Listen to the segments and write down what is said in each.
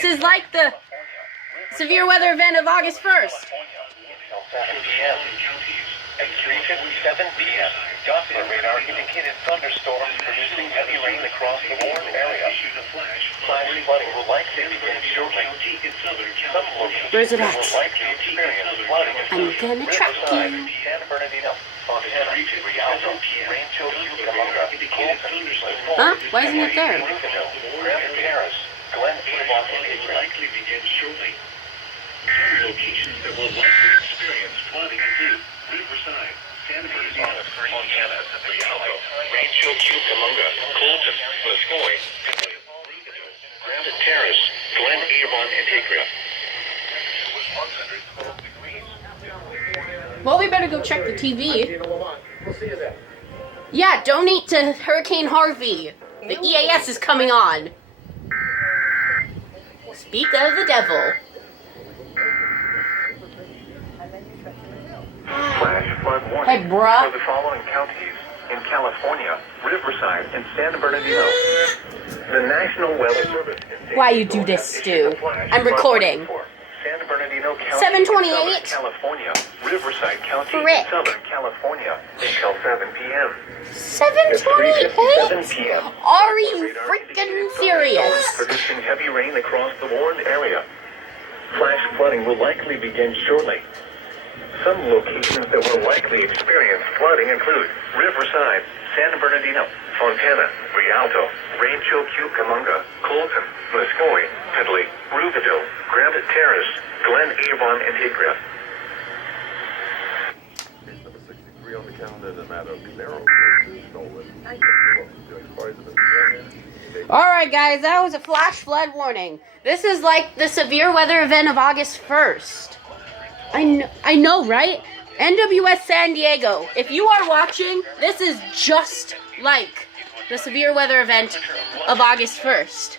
This is like the severe weather event of August 1st. At 3:57 p.m., Doppler radar indicated thunderstorms producing heavy rain across the warned area. Flash flooding will likely begin shortly. Some locations Where's it at? will likely experience flooding. I'm gonna track you. San Bernardino, Fontana, Rialto, Rancho Cucamonga, Colton, Huh? Why isn't it there? Grand Terrace, Glen Avon, and likely begin shortly. Some locations that will likely experience flooding include Riverside, San Bernardino, Fontana, Rialto, Rancho Cucamonga, Colton, Lescoy, Grand Terrace, Glen Avon, and Hickory. Well, we better go check the TV. Yeah, donate to Hurricane Harvey. The EAS is coming on. Speak of the devil. Flash flood warning Hey, bruh. for the following counties in California, Riverside, and San Bernardino. The National Weather Service. Why you do this, Stu? I'm recording. San Bernardino County, 7:28. Southern California, Riverside County, Frick. Southern California, until 7 p.m. 7:28? p.m. Are you freaking serious? Producing heavy rain across the warned area. Flash flooding will likely begin shortly. Some locations that will likely experience flooding include Riverside, San Bernardino, Fontana, Rialto, Rancho Cucamonga, Colton, Lescoy, Pedley, Rubeville, Grand Terrace, Glen Avon, and Hickory. Case number 63 on the calendar, the matter of narrow stolen. Alright guys, that was a flash flood warning. This is like the severe weather event of August 1st. I know, right? NWS San Diego, if you are watching, this is just like the severe weather event of August 1st.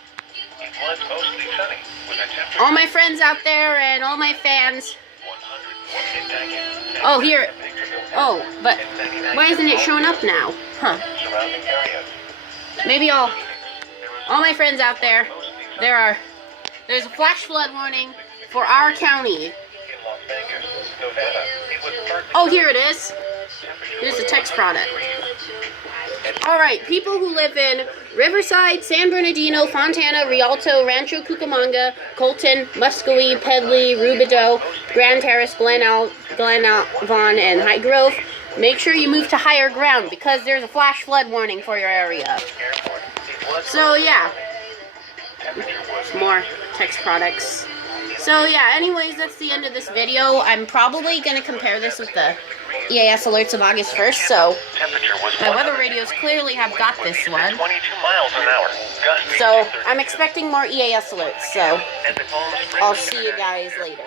All my friends out there and all my fans. Oh, here. Oh, but why isn't it showing up now? Huh. Maybe all my friends out there, there's a flash flood warning for our county. Oh, here it is. Here's the text product. Alright, people who live in Riverside, San Bernardino, Fontana, Rialto, Rancho Cucamonga, Colton, Muscogee, Pedley, Rubidoux, Grand Terrace, Glen Avon, and High Grove, make sure you move to higher ground because there's a flash flood warning for your area. So, yeah. More text products. So yeah, anyways, that's the end of this video. I'm probably going to compare this with the EAS alerts of August 1st, so my weather radios clearly have got this one. So I'm expecting more EAS alerts, so I'll see you guys later.